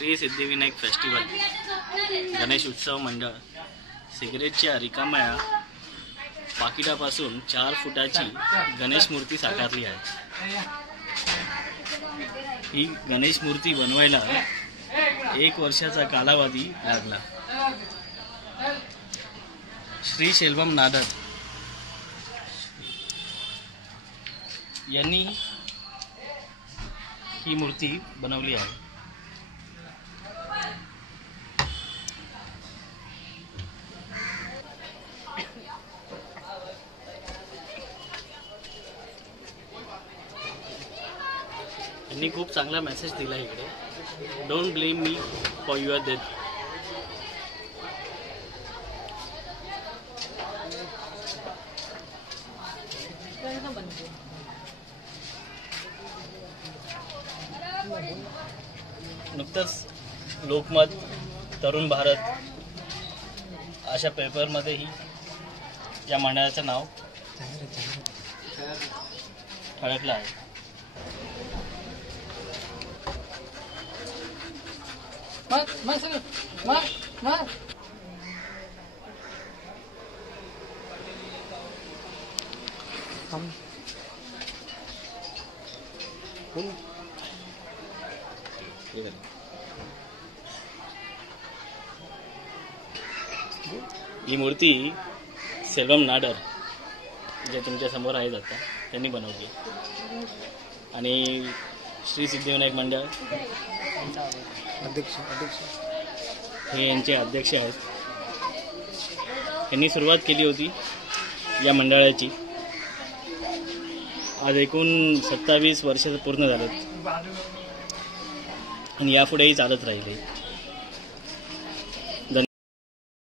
Shri Siddhivinayak festival Ganesh उत्सव मंडळ सिगरेटच्या रिकाम्या पाकिटापासून 4 फुटाची गणेश मूर्ती साकारली आहे। ही गणेश मूर्ती बनवायला 1 वर्षाचा कालावधी लागला। श्री सेल्वम नाडर यांनी ही मूर्ती बनवली आहे। यांनी खूप चांगला मेसेज दिला इकडे, don't blame me for your death. नुकतंच लोकमत, तरुण भारत अशा पेपरमध्येही या मंडळाचं नाव ठळकलं आहे। ही मूर्ती सेल्वम नाडर जे तुमच्या समोर आहेत आता त्यांनी बनवली आणि श्री सिद्धिविनायक मंडळ अध्यक्ष हे यांचे अध्यक्ष आहेत। यांनी सुरुवात केली होती या मंडळाची। आज एकूण 27 वर्ष पूर्ण झालेत आणि यापुढेही चालत राहिले।